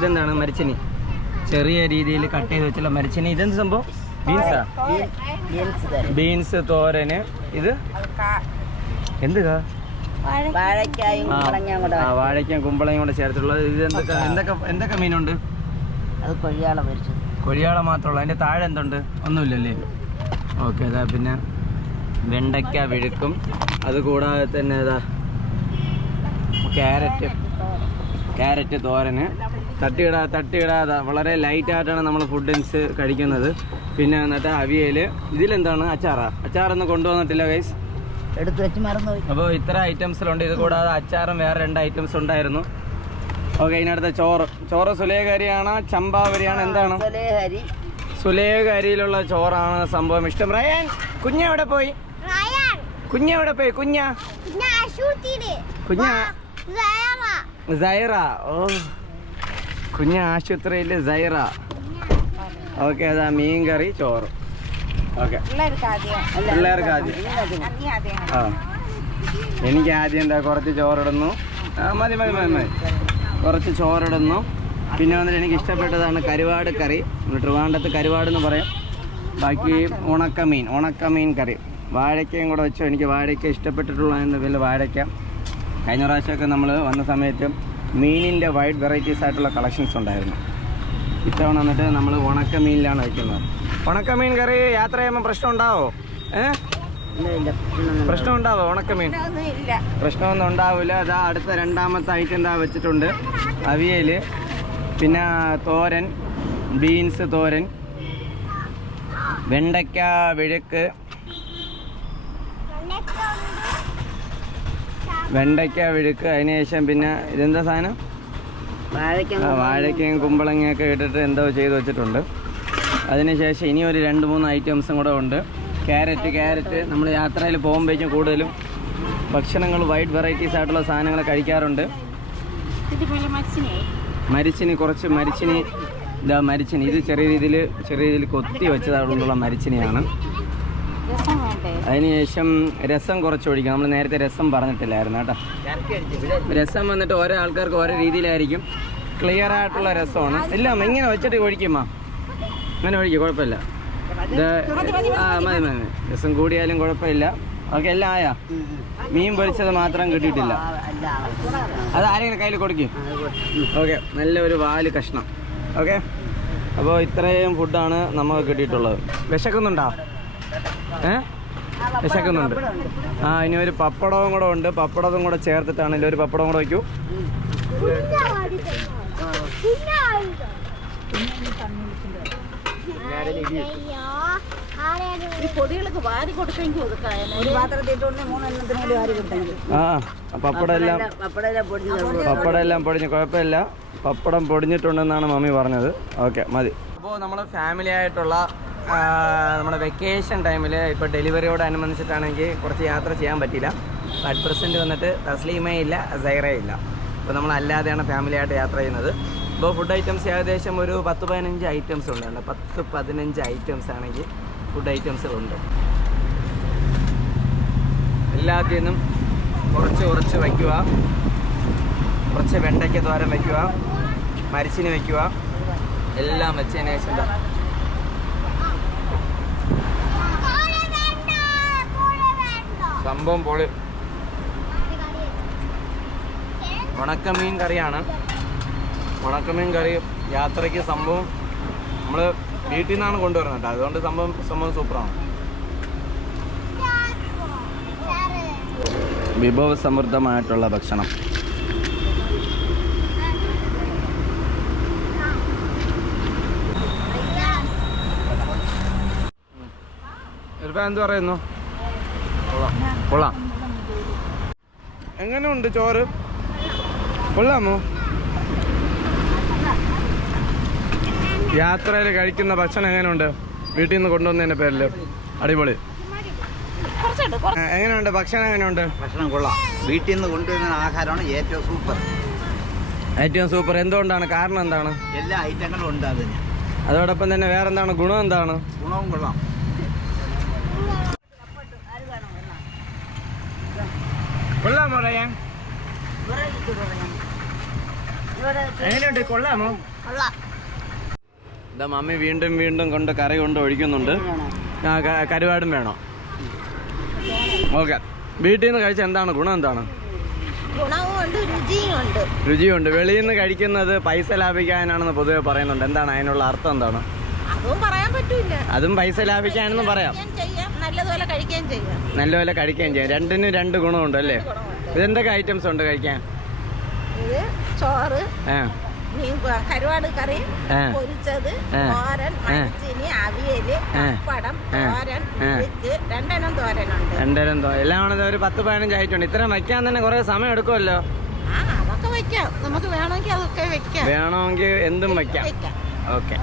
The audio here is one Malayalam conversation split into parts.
ഇതെന്താണ് മരിച്ചനി? ചെറിയ രീതിയിൽ കട്ട് ചെയ്ത് വെച്ചുള്ള മരിച്ചനി. ഇതെന്ത് സംഭവം? ബീൻസാ ബീൻസ് തരും ബീൻസ് തോരന്. ഇത്? എന്ത് കാ? വാഴയ്ക്കായും ആ, കുമ്പളങ്ങയും ആ വാഴയ്ക്കും കുമ്പളയും കൂടെ ചേർത്തിട്ടുള്ളത് ഇത് എന്തൊക്കെ എന്തൊക്കെ എന്തൊക്കെ മീനുണ്ട്? കൊഴിയാള മാത്രമുള്ള അതിന്റെ താഴെ എന്തുണ്ട്? ഒന്നുമില്ലല്ലേ? ഓക്കെ അതാ പിന്നെ വെണ്ടയ്ക്ക വിഴുക്കും. അതുകൂടാതെ തന്നെ ഇതാ ക്യാരറ്റ് ക്യാരറ്റ് തോരന്. തട്ടിയിടാ തട്ടിയിടാതെ വളരെ ലൈറ്റ് ആയിട്ടാണ് നമ്മൾ ഫുഡിൻസ് കഴിക്കുന്നത്. പിന്നെ എന്നിട്ട് അവിയൽ ഇതിലെന്താണ് അച്ചാറാ? അച്ചാറൊന്നും കൊണ്ടുവന്നിട്ടില്ല ഗൈസ് എടുത്ത് വെച്ച് മറന്നു അപ്പോൾ ഇത്ര ഐറ്റംസിലുണ്ട് ഇത് കൂടാതെ അച്ചാറും വേറെ രണ്ട് ഐറ്റംസ് ഉണ്ടായിരുന്നു. ഓക്കെ ഇതിനടുത്ത ചോറ്. ചോറ് സുലേഖരിയാണ്? ചമ്പാവരിയാണ്? എന്താണ്? ഹരി സുലേഖ അരിയിലുള്ള ചോറാണ് സംഭവം ഇഷ്ടം. റയാൻ കുഞ്ഞ എവിടെ പോയി? കുഞ്ഞ എവിടെ പോയി? കുഞ്ഞ? കുഞ്ഞ? സൈറ ഓ. കുഞ്ഞ ആശുപത്രിയിൽ സൈറ. ഓക്കെ അതാ മീൻ കറി ചോറ്. പിള്ളേർക്ക് ആദ്യം എനിക്ക് ആദ്യം എന്താ കുറച്ച് ചോറിടുന്നു. മതി മതി മതി മതി. കുറച്ച് ചോറിടുന്നു. പിന്നെ വന്നിട്ട് എനിക്ക് ഇഷ്ടപ്പെട്ടതാണ് കരുവാട് കറി. ട്രിവാണ്ടത്ത് കരുവാട് എന്ന് പറയും. ബാക്കി ഉണക്കമീൻ ഉണക്കമീൻ കറി. വാഴയ്ക്കയും കൂടെ വെച്ചോ. എനിക്ക് വാഴയ്ക്ക ഇഷ്ടപ്പെട്ടിട്ടുള്ള പേരിൽ വാഴയ്ക്ക. കഴിഞ്ഞ പ്രാവശ്യമൊക്കെ നമ്മൾ വന്ന സമയത്ത് മീനിന്റെ വൈഡ് വെറൈറ്റീസ് ആയിട്ടുള്ള കളക്ഷൻസ് ഉണ്ടായിരുന്നു. ഇത്തവണ വന്നിട്ട് നമ്മൾ ഉണക്ക മീനിലാണ് വയ്ക്കുന്നത്. ഉണക്ക മീൻ കറി യാത്ര ചെയ്യുമ്പോൾ പ്രശ്നം ഉണ്ടാവോ ഏഹ് പ്രശ്നം ഉണ്ടാവോ ഉണക്കമീൻ പ്രശ്നമൊന്നും ഉണ്ടാവില്ല അതാ അടുത്ത രണ്ടാമത്തെ ഐറ്റം എന്താ വെച്ചിട്ടുണ്ട്. അവിയൽ പിന്നെ തോരൻ ബീൻസ് തോരൻ വെണ്ടയ്ക്ക വിഴുക്ക് വെണ്ടയ്ക്ക വിഴുക്ക് അതിന് ശേഷം പിന്നെ ഇതെന്താ സാധനം? വാഴയ്ക്കയും കുമ്പളങ്ങയൊക്കെ ഇട്ടിട്ട് എന്തോ ചെയ്ത് വെച്ചിട്ടുണ്ട്. അതിനുശേഷം ഇനി ഒരു രണ്ട് മൂന്ന് ഐറ്റംസും കൂടെ ഉണ്ട്. ക്യാരറ്റ് ക്യാരറ്റ് നമ്മൾ യാത്രയിൽ പോകുമ്പോഴേക്കും കൂടുതലും ഭക്ഷണങ്ങൾ വൈഡ് വെറൈറ്റീസ് ആയിട്ടുള്ള സാധനങ്ങൾ കഴിക്കാറുണ്ട്. മരിച്ചിനി കുറച്ച് മരിച്ചിനി ഇതാ മരിച്ചിനി. ഇത് ചെറിയ രീതിയിൽ ചെറിയ രീതിയിൽ കൊത്തി വെച്ചതായിട്ടുള്ള മരിച്ചിനിയാണ്. അതിനുശേഷം രസം കുറച്ച് നമ്മൾ നേരത്തെ രസം പറഞ്ഞിട്ടില്ലായിരുന്നു കേട്ടോ. രസം വന്നിട്ട് ഓരോ ആൾക്കാർക്ക് ഓരോ രീതിയിലായിരിക്കും. ക്ലിയർ ആയിട്ടുള്ള രസമാണ്. ഇല്ല ഇങ്ങനെ വെച്ചിട്ട് ഒഴിക്കുമ്മ അങ്ങനെ ഒഴിക്കും കുഴപ്പമില്ല. മതി മതി. രസം കൂടിയാലും കുഴപ്പമില്ല. ഓക്കെ എല്ലാം ആയാ? മീൻ പൊരിച്ചത് മാത്രം കിട്ടിയിട്ടില്ല. അത് ആരെങ്കിലും കയ്യിൽ കൊടുക്കും. ഓക്കെ നല്ലൊരു വാൽ കഷ്ണം. ഓക്കെ? അപ്പോൾ ഇത്രയും ഫുഡാണ് നമുക്ക് കിട്ടിയിട്ടുള്ളത്. വിശക്കുന്നുണ്ടോ? ഏ? വിശക്കുന്നുണ്ട്. ആ ഇനി ഒരു പപ്പടവും കൂടെ ഉണ്ട്. പപ്പടവും കൂടെ ചേർത്തിട്ടാണ് ഇതിൽ ഒരു പപ്പടം കൂടെ വയ്ക്കൂ. ഈ പൊടികളൊക്കെ വാരി കൊടുക്കെങ്കിൽ ഒതുക്കായ ഒരു പാത്രത്തിൽ ഇട്ടുകൊണ്ട് മൂന്നെണ്ണത്തിന് കൂടി വാരി കൊടുത്തെങ്കിൽ ആ പപ്പടം എല്ലാം പപ്പടയിലെ പൊടിച്ച് തന്നു. പപ്പടം എല്ലാം പൊടിഞ്ഞ്. കുഴപ്പമില്ല. പപ്പടം പൊടിഞ്ഞിട്ടുണ്ടെന്നാണ് മമ്മി പറഞ്ഞത്. ഓക്കെ മതി. അപ്പോൾ നമ്മൾ ഫാമിലി ആയിട്ടുള്ള നമ്മുടെ വെക്കേഷൻ ടൈമിൽ ഇപ്പോൾ ഡെലിവറിയോടനുബന്ധിച്ചിട്ടാണെങ്കിൽ കുറച്ച് യാത്ര ചെയ്യാൻ പറ്റില്ല അറ്റ് പ്രസന്റ് വന്നിട്ട് തസ്ലീമേ ഇല്ല സൈറേ ഇല്ല അപ്പോൾ നമ്മൾ അല്ലാതെയാണ് ഫാമിലിയായിട്ട് യാത്ര ചെയ്യുന്നത്. ഇപ്പോൾ ഫുഡ് ഐറ്റംസ് ഏകദേശം ഒരു പത്ത് പതിനഞ്ച് ഐറ്റംസ് ഉണ്ട് പത്ത് പതിനഞ്ച് ഐറ്റംസ് ആണെങ്കിൽ ഫുഡ് ഐറ്റംസുകളുണ്ട് എല്ലാത്തിൽ നിന്നും കുറച്ച് കുറച്ച് വയ്ക്കുക. കുറച്ച് വെണ്ടയ്ക്ക തോരൻ വയ്ക്കുക. മരിച്ചിന് വയ്ക്കുക. എല്ലാം വെച്ചതിന് ശേഷം സംഭവം പൊളി ഉണക്കമീൻ കറിയാണ്. ഉണക്കമീൻ കറി യാത്രയ്ക്ക് സംഭവം നമ്മൾ വീട്ടിൽ നിന്നാണ് കൊണ്ടുവരുന്നത്. കേട്ടോ അതുകൊണ്ട് സംഭവം സംഭവം സൂപ്പറാണ്. വിഭവ സമൃദ്ധമായിട്ടുള്ള ഭക്ഷണം എന്ത് പറയുന്നു? കൊള്ളാം. എങ്ങനെ ഉണ്ട് ചോറ്? കൊള്ളാമോ? യാത്രയിൽ കഴിക്കുന്ന ഭക്ഷണം എങ്ങനെയുണ്ട്? വീട്ടിൽ നിന്ന് കൊണ്ടുവന്നതിന്റെ പേരിൽ അടിപൊളി. എങ്ങനെയുണ്ട്? ഭക്ഷണം എങ്ങനെയുണ്ട്? ഭക്ഷണം കൊള്ളാം. വീട്ടിൽ നിന്ന് കൊണ്ടുവരുന്ന ആഹാരമാണ് ഏറ്റവും സൂപ്പർ. ഏറ്റവും സൂപ്പർ. എന്തുകൊണ്ടാണ്? കാരണം എന്താണ്? എല്ലാ ഐറ്റങ്ങളും ഉണ്ട് അതിന്. അതോടൊപ്പം തന്നെ വേറെന്താണ്? ഗുണം എന്താണ്? ഗുണവും കൊള്ളാം. കൊള്ളാമോ റയാൻ? എങ്ങനെയുണ്ട്? കൊള്ളാമോ? കൊള്ളാം ഇതാ മമ്മി വീണ്ടും വീണ്ടും കൊണ്ട് കറി കൊണ്ട് ഒഴിക്കുന്നുണ്ട്. ആ കരുവാടും വേണോ. ഓക്കെ. വീട്ടിൽ നിന്ന് കഴിച്ച എന്താണ്? ഗുണം എന്താണ്? ഗുണവും ഉണ്ട് രുചിയും ഉണ്ട് രുചിയുണ്ട്. വെളിയിൽ നിന്ന് കഴിക്കുന്നത് പൈസ ലാഭിക്കാനാണെന്ന് പൊതുവെ പറയുന്നുണ്ട്. എന്താണ്? അതിനുള്ള അർത്ഥം എന്താണ്? അതും പറയാൻ പറ്റൂല അതും പൈസ ലാഭിക്കാനെന്ന് പറയാം. നല്ലതുപോലെ കഴിക്കുകയും ചെയ്യാം നല്ലപോലെ കഴിക്കുകയും ചെയ്യാം. രണ്ടിനും രണ്ട് ഗുണമുണ്ട്. അല്ലേ ഇതെന്തൊക്കെ ഐറ്റംസ് ഉണ്ട് കഴിക്കാൻ? ഇത് ചോറ് മീൻ കരുവാട് കറി. പൊരിച്ചത്. തോരൻ. മരച്ചീനി അവിയൽ. പപ്പടം. തോരൻ രണ്ടെണ്ണം തോരനുണ്ട്. രണ്ടെണ്ണം തോരൻ എല്ലാം ഒരു പത്ത് പതിനഞ്ച് ആയിട്ടുണ്ട് ഇത്രയും വയ്ക്കാൻ തന്നെ കുറെ സമയം എടുക്കുമല്ലോ? അതൊക്കെ വെക്കാം നമുക്ക് വേണമെങ്കിൽ അതൊക്കെ വെക്കാം വേണമെങ്കിൽ എന്തും വെക്കാം ഓക്കെ.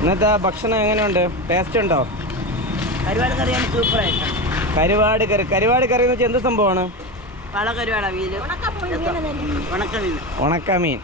ഇന്നത്തെ ഭക്ഷണം എങ്ങനെയുണ്ട്? ടേസ്റ്റ് ഉണ്ടോ? കരുവാട് കറിയാണ് സൂപ്പറായിട്ട്. കരുവാട് കറി. കരുവാട് കറി എന്ന് വെച്ചാൽ എന്ത് സംഭവമാണ്? കരുവാട ഉണക്കമീൻ. ഉണക്കമീൻ.